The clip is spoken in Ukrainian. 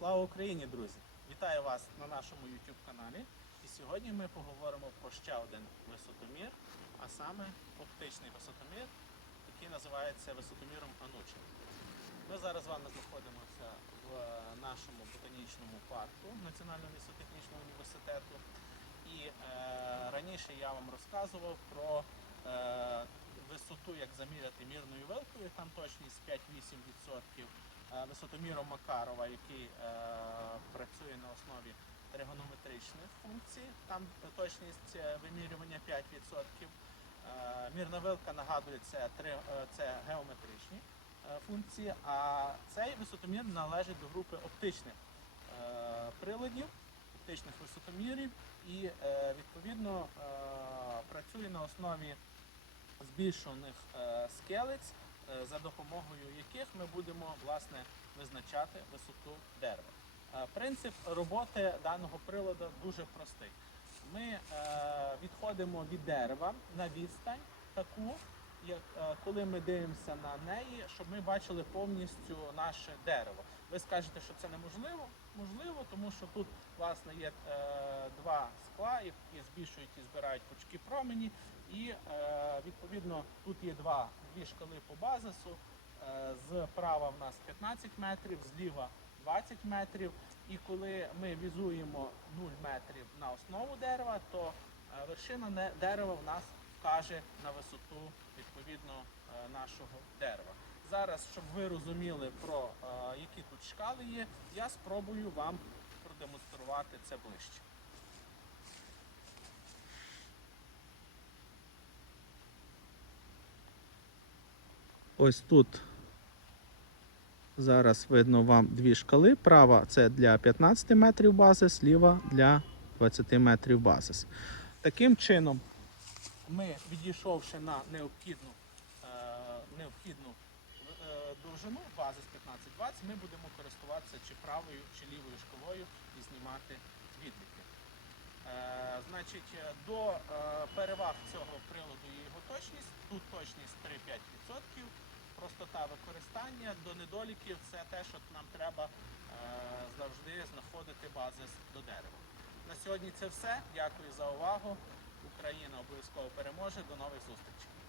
Слава Україні, друзі! Вітаю вас на нашому YouTube каналі. І сьогодні ми поговоримо про ще один висотомір, а саме оптичний висотомір, який називається висотоміром Анучі. Ми зараз з вами знаходимося в нашому ботанічному парку Національного лісотехнічного університету. І е, раніше я вам розказував про е, висоту, як заміряти мірною вилкою, там точність 5-8%. Е, Висотоміром Макарова, який е, працює на основі тригонометричних функцій, там точність е, вимірювання 5%. Е, Мірна вилка нагадує це, це геометричні функції, а цей висотомір належить до групи оптичних приладів, оптичних висотомірів і відповідно працює на основі збільшених е, скелець, е, за допомогою яких ми будемо власне визначати висоту дерева. Е, Принцип роботи даного приладу дуже простий. Ми відходимо від дерева на відстань таку, е, коли ми дивимося на неї, щоб ми бачили повністю наше дерево. Ви скажете, що це неможливо? Можливо, тому що тут власне є е, два скла, які збільшують і збирають пучки промені. І е, відповідно тут є два дві шкали по базису. Е, Зправа в нас 15 метрів, зліва 20 метрів. І коли ми візуємо 0 метрів на основу дерева, то е, вершина дерева в нас вкаже на висоту відповідно е, нашого дерева. Зараз, щоб ви розуміли про е, які тут шкали є, я спробую вам продемонструвати це ближче. Ось тут зараз видно вам дві шкали. Права це для 15 метрів базис, ліва для 20 метрів базис. Таким чином, ми, відійшовши на необхідну, е, необхідну е, довжину базис 15-20, ми будемо користуватися чи правою, чи лівою шкалою і знімати відліки. Е, значить, до переваг цього приладу є його точність. Тут точність 3-5%. Простота використання до недоліків це те, що нам треба завжди знаходити базис до дерева. На сьогодні це все. Дякую за увагу. Україна обов'язково переможе. До нових зустрічей.